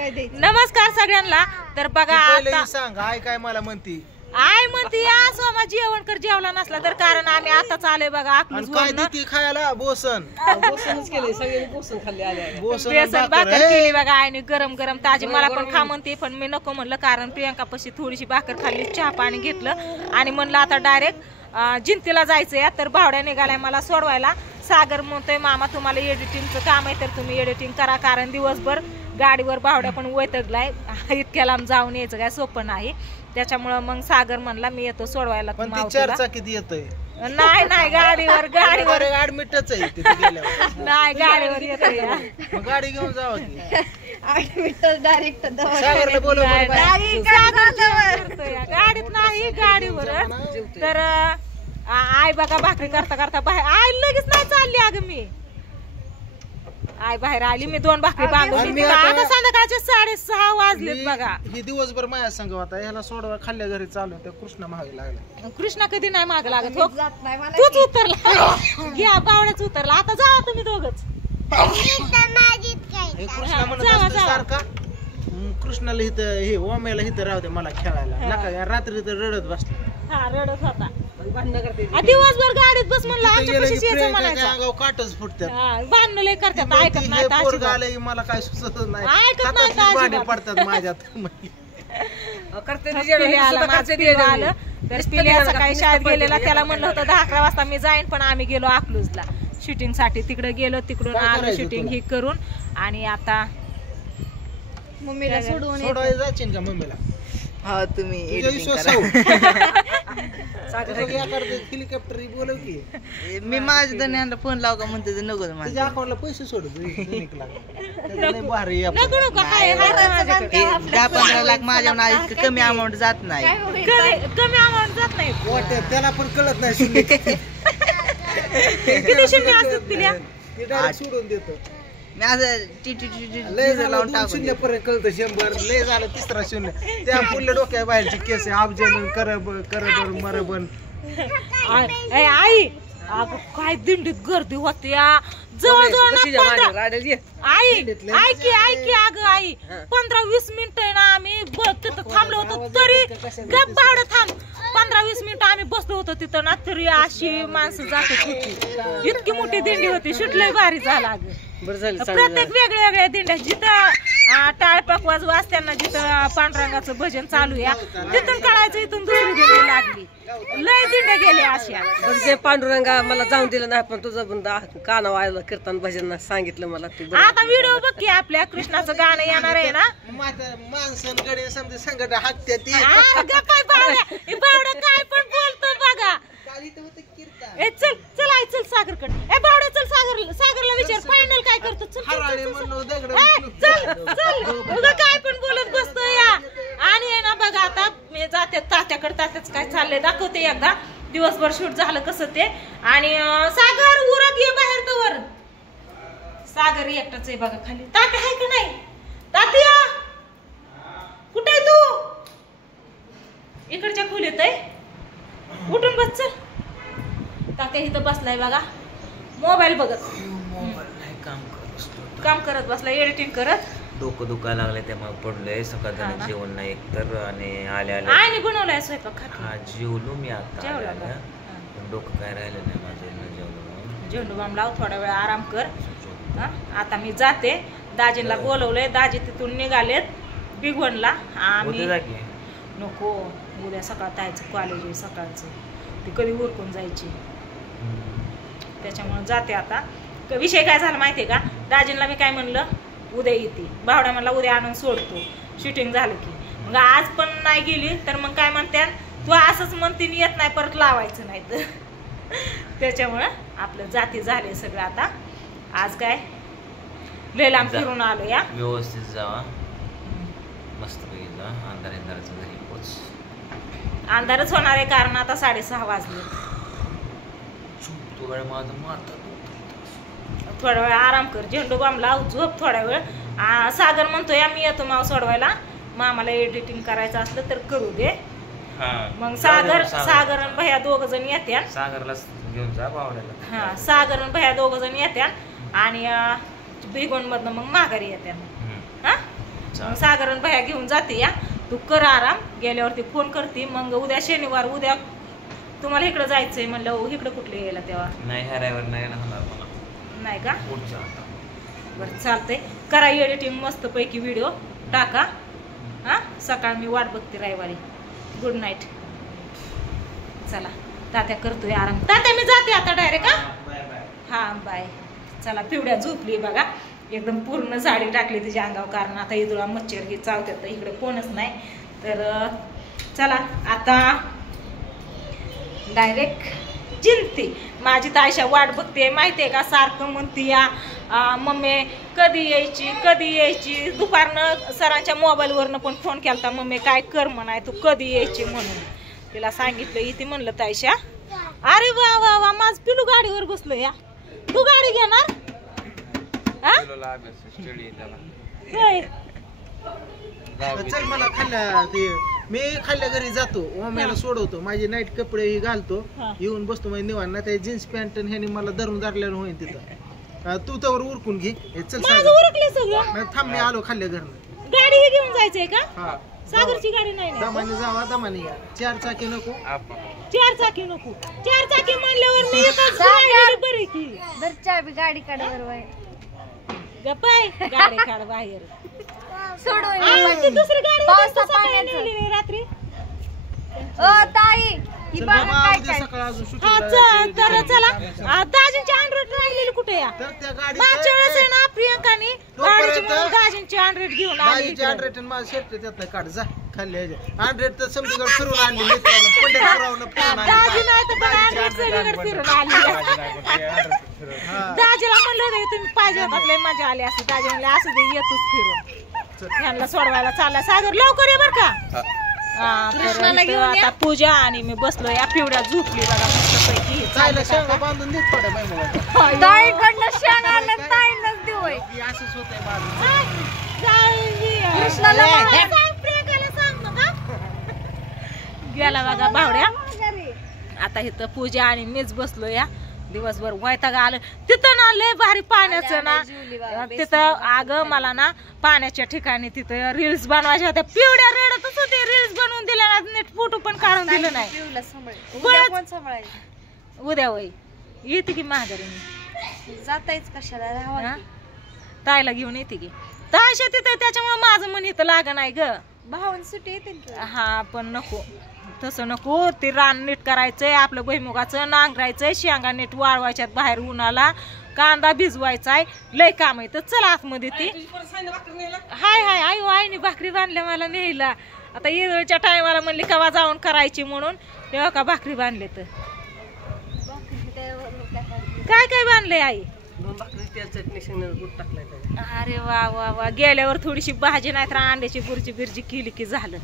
नमस्कार सगळ्यांना. तर बघा आता सांग आई काय मला म्हणती. आई म्हणती सोमा जेवण कर, जेवला नसला तर, कारण आम्ही आताच आलोय बघा अकलूज वरून. खायला बोसन केले सगळे बोसन खाल्ले आले. बेसन भाकर केली बघा आईने गरम गरम ताजी. मला पण खा म्हणते पण मी नको म्हणलं, कारण प्रियंका पशी थोडीशी भाकर खाल्ली, चहा पाणी घेतलं आणि म्हणलं आता डायरेक्ट जिंतीला जायचंय. तर भावड्या निघालाय मला सोडवायला. सागर म्हणतोय मामा तुम्हाला एडिटिंगचं काम आहे तर तुम्ही एडिटिंग करा, कारण दिवसभर गाडीवर भावड्या पण वैतगलाय. इतक्या लांब जाऊन यायचं काय सोपं नाही. त्याच्यामुळं मग सागर म्हणला मी येतो सोडवायला. किती येतोय? नाही नाही गाडीवर गाडीवर ऍडमिटच आहे तिथे गेल्यावर. नाही गाडीवर येतोय. गाडी घेऊन जावं की डायरेक्ट सागरला बोलव. गाडीत नाही गाडीवर. तर आई बघा भाकरी करता करता बाहेर आई लगेच नाही चालली. अगं मी आई बाहेर आली, मी 2 भाकरी बांधून. आता संध्याकाळचे 6:30 वाजलेत बघा. ही दिवसभर माझ्या संग होता. ह्याला सोडवा खाल्ल्या घरी चालू त्या कृष्णा मागे लागला. कृष्णा कधी नाही माग लागत. तूच उतरला घ्या बावड्याच उतरला. आता जावा तुम्ही दोघच. कृष्णा म्हणत सारखा कृष्णाला इथं हे ओम्याला इथं राहू दे मला खेळायला नका. रात्री तर रडत बसला. हा रडत होता. दिवसभर गाडीत बस म्हणलं आमच्या पशीच यायचं म्हणायचं. काटच फुटतात. भांडण लय करतात. ऐकत नाही मला काय सुचत नाही. ऐकत नाही भांडे पडतात माझ्यात. आलं तर पिल्या सकाळी शाळेत गेलेला. त्याला म्हणलं होतं 10-11 वाजता मी जाईन, पण आम्ही गेलो अकलूजला शूटिंग साठी. तिकडे गेलो, तिकडून आलो शूटिंग ही करून. आणि आता मम्मीला सोडून जायचे का मम्मीला? हा तुम्ही हेलिकॉप्टर बोलव की. मी माझ्या दरम्यान फोन लाव का म्हणते नको माझ्या अकाउंटला पैसे सोड. 10-15 लाख माझ्या कमी अमाऊंट जात नाही. कमी अमाऊंट जात नाही. त्याला पण कळत नाही. किती शून्य असतात पिल्या? सोडून देतो मी असं लावून टाकून 0 पर्यंत कळतं. 100 लय झालं 3रा 0. त्या फुलं डोक्या बाहेरची केस आहे. अफजल करबन मरबन. आई अगं काय दिंडीत गर्दी होती. जवळजवळ आई ऐकी अगं आई 15-20 मिनिटं आहे ना आम्ही तिथं थांबलो होतो. तरी गप बावडं थांब. 15-20 मिनिटं आम्ही बसलो होतो तिथं ना, तरी अशी माणसं जात होती. इतकी मोठी दिंडी होती. शूटलंय भारी झाला. अगं प्रत्येक वेगळ्या वेगळ्या दिंड्या. जिथं टाळपाक वाजवा असताना जिथं पांडुरंगाचं भजन चालू या तिथून कळायचं इथून दुसरी दिंडी लागली. लय दिंड्या गेल्या अशा. जे पांडुरंगा मला जाऊन दिलं नाही, पण तुझं बंद काना वायला कीर्तन भजन सांगितलं मला. आता व्हिडिओ बघ की आपल्या कृष्णाचं गाणं येणार आहे ना. माणसांकडे समजा संकट हाकते ती बावडा काय पण बोलतो बघा. चल चल आई चल सागरकडे. बावडा चल सागरला विचार फायनल काय करतो. चल काय पण बोलत बसतो या. आणि आहे ना बघा आता मी जाते तात्याकडे. तात्याच काय चाललंय दाखवते एकदा. दिवसभर शूट झालं कसं ते. आणि सागर उरक ये बाहेर तवर. सागर एकटाच आहे बघा खाली. तात्या आहे का नाही? तात्या कुठे आहे तू? इकडच्या खोलीत आहे. उठून बस चल. तात्या इथं बसलाय बघा मोबाईल बघत. काम करत बसलाय एडिटिंग करत. डोकं दुखायला लागलंय त्यामुळे पडलंय. सकाळ जेवण नाही एकतर. आणि आले आईने बनवलाय स्वयंपाक. हा जेवलो मी आता. पण डोकं काय राहिलं नाही माझं. झेंडू बाम लाव थोडा वेळ आराम कर. आता मी जाते. दाजींना बोलवलंय. दाजी तिथून निघालेत बिघवणला. आम्ही नको उद्या सकाळ जायचं कॉलेज आहे सकाळचं. ती कधी उरकून जायची. त्याच्यामुळे जाते आता. विषय काय झाला माहितीये का? दाजींना मी काय म्हणलं उद्या येते. भावड्या म्हणला उद्या आणून सोडतो शूटिंग झालं की. मग आज पण नाही गेली तर मग काय म्हणते तू असंच म्हणते येत नाही परत लावायचं नाही तर. त्याच्यामुळं आपलं जाती झाले सगळं. आता आज काय लय लांब फिरून आलो या. व्यवस्थित जावा मस्त पैकी जा. अंधाराचं घरी पोच. अंधारच होणार आहे कारण आता 6:30 वाजले. थोडा वेळ आराम कर. झेंडू बाम लाव झोप थोडा वेळ. सागर म्हणतोय मी येतो माव सोडवायला. मामाला एडिटिंग करायचं असलं तर करू दे. मग सागर आणि भैया 2 जण येत्या. सागरला घेऊन जा बावड्याला. हा सागर आणि भैया 2 जण येत्या. आणि बिगोन मधनं मग माघारी येत्या. हा साधारण बाया घेऊन जाते या. तू कर आराम, गेल्यावरती फोन करते. मग उद्या शनिवार, उद्या तुम्हाला इकडं जायचंय म्हणलं. इकडं कुठले यायला तेव्हा नाही हरायवर नाही ना होणार मला नाही का? पुढच्या आता. बरं चालतंय, करा एडिटिंग मस्त पैकी व्हिडिओ टाका. हा सकाळ मी वाट बघते रविवारी. Good night. चला तात्या करतोय आराम. तात्या मी जाते आता डायरेक्ट. हा बाय. चला पिवड्या झोपली बघा, एकदम पूर्ण साडी टाकली तिच्या अंगावर, कारण आता इथला मच्छर हे चावतात, इकडे कोणच नाही. तर चला आता डायरेक्ट जिंकते. माझी तायशा वाट बघते माहितीये का, सारखं म्हणते या मम्मी कधी यायची. दुपारनं सरांच्या मोबाईलवरनं पण फोन केलता, मम्मी काय कर म्हणाय तू कधी यायची म्हणून. तिला सांगितलं इथे म्हणलं तायशा. अरे वा वा वा, माझ पिलू गाडीवर बसलो या. तू गाडी घेणार? चल मला खाल्ल्या ते मी खाल्ल्या घरी जातो, ओम्याला सोडवतो, माझी नाईट कपडे ही घालतो, येऊन बसतो म्हणजे निवांत. ना त्या जीन्स पॅन्ट ह्याने मला धरून धरलेलं होईल तिथं. तू तर उरकून घे. चल सगळं थांब, मी आलो खाल्ल्या घरनं. गाडी हे घेऊन जायचंय का? हा सागरची गाडी नाही ना? दमाने जावा, दमाने या. 4 चाकी नको? 4 चाकी नको. 4 चाकी म्हणल्यावर मी एकच बरी की चाबी गाडी काढ गप्पाय गाडी काढ बाहेर. सोडून दुसरी गाडी रात्री. ताई ही बघा काय काय सकाळ अजून shooting हा ला जायचंय. तर चला दाजींची अँड्रॉइड राहिलेली कुठे या? तर त्या मागच्या वेळेस आहे ना प्रियंकाने गाडीची म्हणून दाजींची अँड्रॉइड घेऊन आली गाडीची इकडं. 100 माझं शेपटे त्यातलं काढ जा खाल्ल्या 100 तर समजा फिरून आणली पंढरपुरावरून फिरून दाजी नाही तर पण आणली. अँड्रॉइड सगळीकडे फिरून आली. दाजीला म्हणलं होतं की तुम्ही पाहिजे आपल्या मजा आली असती. दाजी म्हणले असं दे येतोच फिरून. ह्यांना सोडवायला चालला. सागर लवकर ये बर का. कृष्णाला घेऊन आता पूजा आणि मी बसलो या. पिवड्या झोपली बघा मस्त पैकी. जायला शेंगा बांधून देत पडे बाई मला. ताईकडनं शेंग आणलं ताईनच देऊ होय. हे असंच होतंय माझं. कृष्णाला प्रियंकाला सांग नका. गेला बघा भावड्या. आता इथं पूजा आणि मीच बसलो या. दिवसभर वैताग आलं. तिथं ना लय भारी पाण्याचं ना, तिथं अगं मला ना पाण्याच्या ठिकाणी तिथं रील्स बनवायच्या होत्या. पिवड्या रडतच होते. रील्स बनवून दिल्या ना, नीट फोटो पण काढून दिलं नाही. उद्या वय येते की महागारी जातायच कशाला राहावा. ताईला घेऊन येते की तायशा तिथं, त्याच्यामुळे माझं मन इथं लाग नाही ग. भाऊन सुट्टी येते हा पण नको तसं नको. ते रान नीट करायचंय, आपलं भुईमुगाचं नांगरायचंय, शेंगा नीट वाळवायच्यात बाहेर उन्हाला, कांदा भिजवायचाय, लय काम आहे. तर चला आतमध्ये ती हाय हाय आई आईने भाकरी बांधल्या मला न्यायला. आता ईदच्या टायमाला म्हणली कवा जाऊन करायची म्हणून, तेव्हा का भाकरी बांधले. तर काय काय बांधले आई? अरे वा वा वा. गेल्यावर थोडीशी भाजी नाही तर अंड्याची बुर्जी बिर्जी केली की झालं.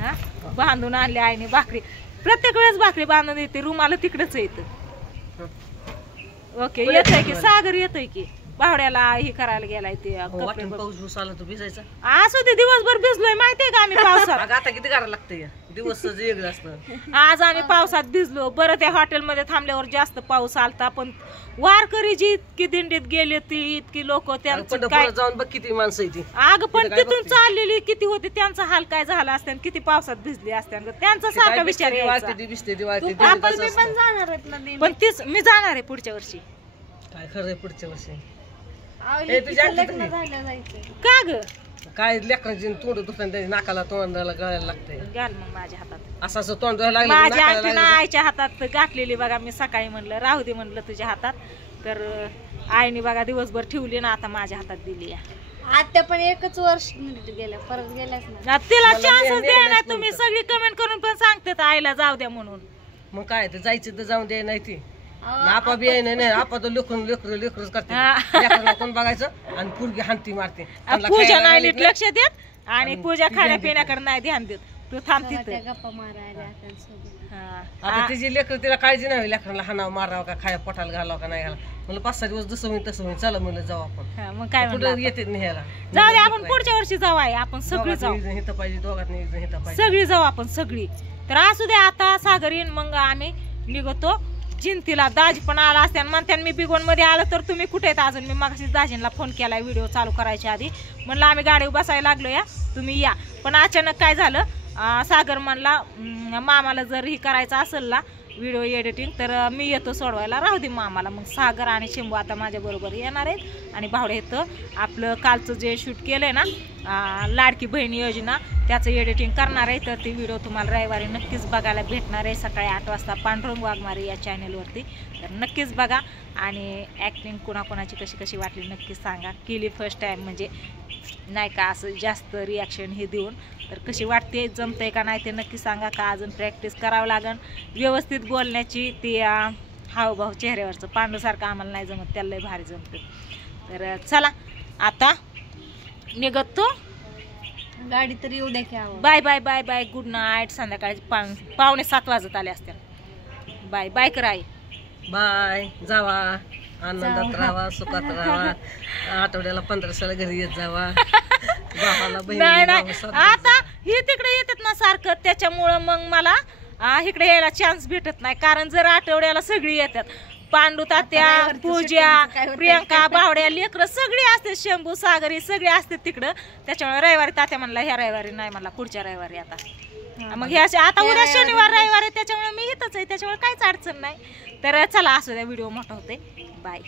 हा बांधून आणली आईने भाकरी. प्रत्येक वेळेस भाकरी बांधून येते. रुमाला तिकडच येत. ओके येतय की सागर येतोय की भावड्याला हे करायला गेलाय ते. पाऊस आला तो भिजायचा. असू दे दिवसभर भिजलोय माहितीये का आम्ही पावसात. आता किती करायला लागतंय दिवस वेगळं असतं. आज आम्ही पावसात भिजलो. बरं त्या हॉटेलमध्ये थांबल्यावर जास्त पाऊस आलता, पण वारकरी जी इतकी दिंडीत गेले ती इतकी लोक त्यांचं काय जाऊन बघ किती माणसं ती. आग पण तिथून चाललेली किती होती, त्यांचा हाल काय झाला असत्या, किती पावसात भिजली असत्या. त्यांचा सारखा विचार यायचा. पण जाणार आहेत ना ते. पण तीच मी जाणार आहे पुढच्या वर्षी. काय खरंय पुढच्या वर्षी लग्न झालं जायचं का ग? काय लेकरांची तोंड दुखतात नाकाला तोंडाला गळायला लागतंय. घाल मग माझ्या हातात. असं असं तोंड लागलं माझ्या आईने आईच्या हातात गाठलेली बघा. मी सकाळी म्हणलं राहू दे म्हणलं तुझ्या हातात, तर आईने बघा दिवसभर ठेवली ना, आता माझ्या हातात दिली. आता पण एकच वर्ष गेलं, परत गेल्याच ना. तिला चान्स द्या ना तुम्ही. सगळी कमेंट करून पण सांगतात आईला जाऊ द्या म्हणून. मग काय ते जायचं तर जाऊन द्याय नाही ती. आपा बी नाही आपा तर लेकरून लेकरच करते. लेकराला कोण बघायचं आणि पुरगी हानती मारते. पूजा नाही नीट लक्ष देत आणि पूजा खाण्यापिण्याकडे नाही ध्यान देत. तू थांब तिथं गप्पा मारायला आता तिची लेकर तिला काळजी नाही. लेकराला हाणावं मारावं का खाया पोटाला घालावं का नाही घाला. म्हणलं 5-6 दिवस जसं होईल तसं होईल. चला म्हणलं जाऊ आपण. मग काय कुठं येते न्यायला. जाऊ दे आपण पुढच्या वर्षी जाऊ. आहे आपण सगळी जाऊ. हिथं पाहिजे दोघात नाही हिथं पाहिजे सगळी जाऊ आपण सगळी. तर असू दे आता सागर येईन मग आम्ही निघतो. जिंतीला दाजी पण आला असते आणि म्हणते मी बिगोन मध्ये आलं तर तुम्ही कुठे आहेत अजून. मी मगाशी दाजींना फोन केलाय व्हिडिओ चालू करायच्या आधी, म्हणलं आम्ही गाडीवर बसायला लागलो या तुम्ही या. पण अचानक काय झालं, सागर म्हणला मामाला जर ही करायचं असेल ना व्हिडिओ एडिटिंग तर मी येतो सोडवायला, राहू दे मामाला. मग सागर आणि शंभू आता माझ्या बरोबर येणार आहेत आणि भावडे येतं आपलं कालचं जे शूट केलंय ना लाडकी बहीण योजना त्याचं एडिटिंग करणार आहे. तर ती व्हिडिओ तुम्हाला रविवारी नक्कीच बघायला भेटणार आहे सकाळी 8 वाजता पांडुरंग वाघमारे या चॅनलवरती. तर नक्कीच बघा आणि ॲक्टिंग कोणाकोणाची कशी कशी वाटली नक्कीच सांगा. केली फर्स्ट टाईम म्हणजे नाही का असं जास्त रिॲक्शन हे देऊन, तर कशी वाटते जमतंय का नाही ते नक्की सांगा. का अजून प्रॅक्टिस करावं लागेल व्यवस्थित बोलण्याची, ती हावभाव चेहऱ्यावरचं पांडूसारखं आम्हाला नाही जमत, त्याला लय भारी जमतं. तर चला आता निघतो, गाडी तर येऊ द्या की. Bye bye bye bye, good night. संध्याकाळी 6:45 वाजत आले असते. बाय बाय कर आई. बाय. जावा आनंदात राहा, सुखात राहा, आठवड्याला 1500 घरी येत जावा. नाही नाही आता ही तिकडे येतात ना सारखं, त्याच्यामुळं मग मला इकडे यायला चान्स भेटत नाही. कारण जर आठवड्याला सगळी येतात, पांडू तात्या, पूजा, प्रियंका, भावड्या, लेकरं सगळी असते, शंभू, सागर ही सगळी असते तिकडं. त्याच्यामुळे रविवारी तात्या म्हणला ह्या रविवारी नाही, म्हणला पुढच्या रविवारी आता. मग ह्या आता उद्या शनिवार रविवार आहे त्याच्यामुळे मी इथंच आहे, त्याच्यामुळे काहीच अडचण नाही. तर चला असू द्या, व्हिडिओ मोठा होते. बाय.